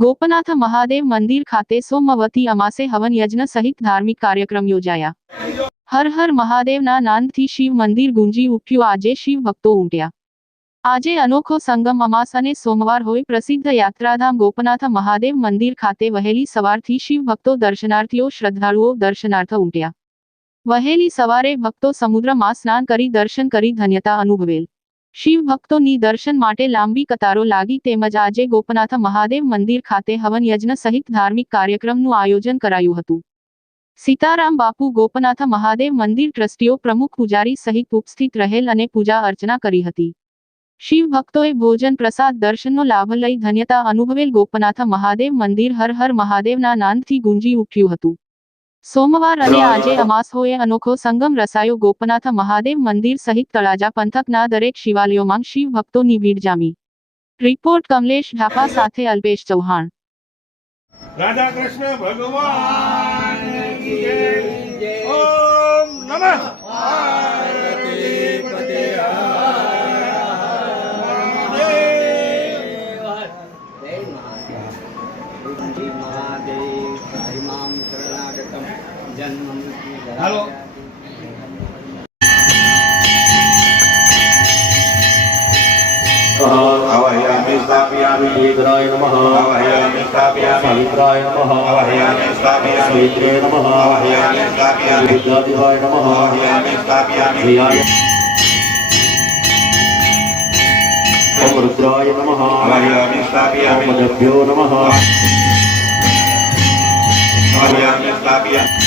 ગોપનાથ મહાદેવ મંદિર ખાતે સોમવતી અમાસે હવન યજ્ઞ સહિત ધાર્મિક કાર્યક્રમ યોજાયા। હર હર મહાદેવના નાદથી શિવ મંદિર ગુંજી ઉઠ્યું। આજે શિવ ભક્તો ઉમટ્યા। આજે અનોખો સંગમ અમાસ અને સોમવાર હોય પ્રસિદ્ધ યાત્રાધામ ગોપનાથ મહાદેવ મંદિર ખાતે વહેલી સવારથી શિવ ભક્તો દર્શનાર્થીઓ શ્રદ્ધાળુઓ દર્શનાર્થ ઉમટ્યા। વહેલી સવારે ભક્તો સમુદ્રમાં સ્નાન કરી દર્શન કરી ધન્યતા અનુભવેલ। શિવ ભક્તોની દર્શન માટે લાંબી કતારો લાગી। તેમજ આજે ગોપનાથ મહાદેવ મંદિર ખાતે હવન યજ્ઞ સહિત ધાર્મિક કાર્યક્રમનું આયોજન કરાયું હતું। સીતારામ બાપુ ગોપનાથ મહાદેવ મંદિર ટ્રસ્ટીઓ પ્રમુખ પૂજારી સહિત ઉપસ્થિત રહેલ અને પૂજા અર્ચના કરી હતી। શિવ ભક્તોએ ભોજન પ્રસાદ દર્શનનો લાભ લઈ ધન્યતા અનુભવેલ। ગોપનાથ મહાદેવ મંદિર હર હર મહાદેવના નાદથી ગુંજી ઉઠ્યું હતું। સોમવાર અને આજે અમાસ હોય અનોખો સંગમ રસાયો। ગોપનાથ મહાદેવ મંદિર સહિત તળાજા પંથકના દરેક શિવાલયોમાં શિવ ભક્તોની ભીડ જામી। રિપોર્ટ કમલેશ ઢાપા સાથે અલ્પેશ ચૌહાણ। राधा कृष्ण भगवान की जय। ओम नमः पार्वती-पते हेलो आवाहयामि स्थापयामि इंद्राय नमः आवाहयामि स्थापयामि इंद्राय नमः आवाहयामि स्थापयामि इंद्राय नमः आवाहयामि स्थापयामि विद्याधिपाय नमः आवाहयामि स्थापयामि ओम रुद्राय नमः आवाहयामि स्थापयामि ओम देभ्यो नमः आवाहयामि स्थापयामि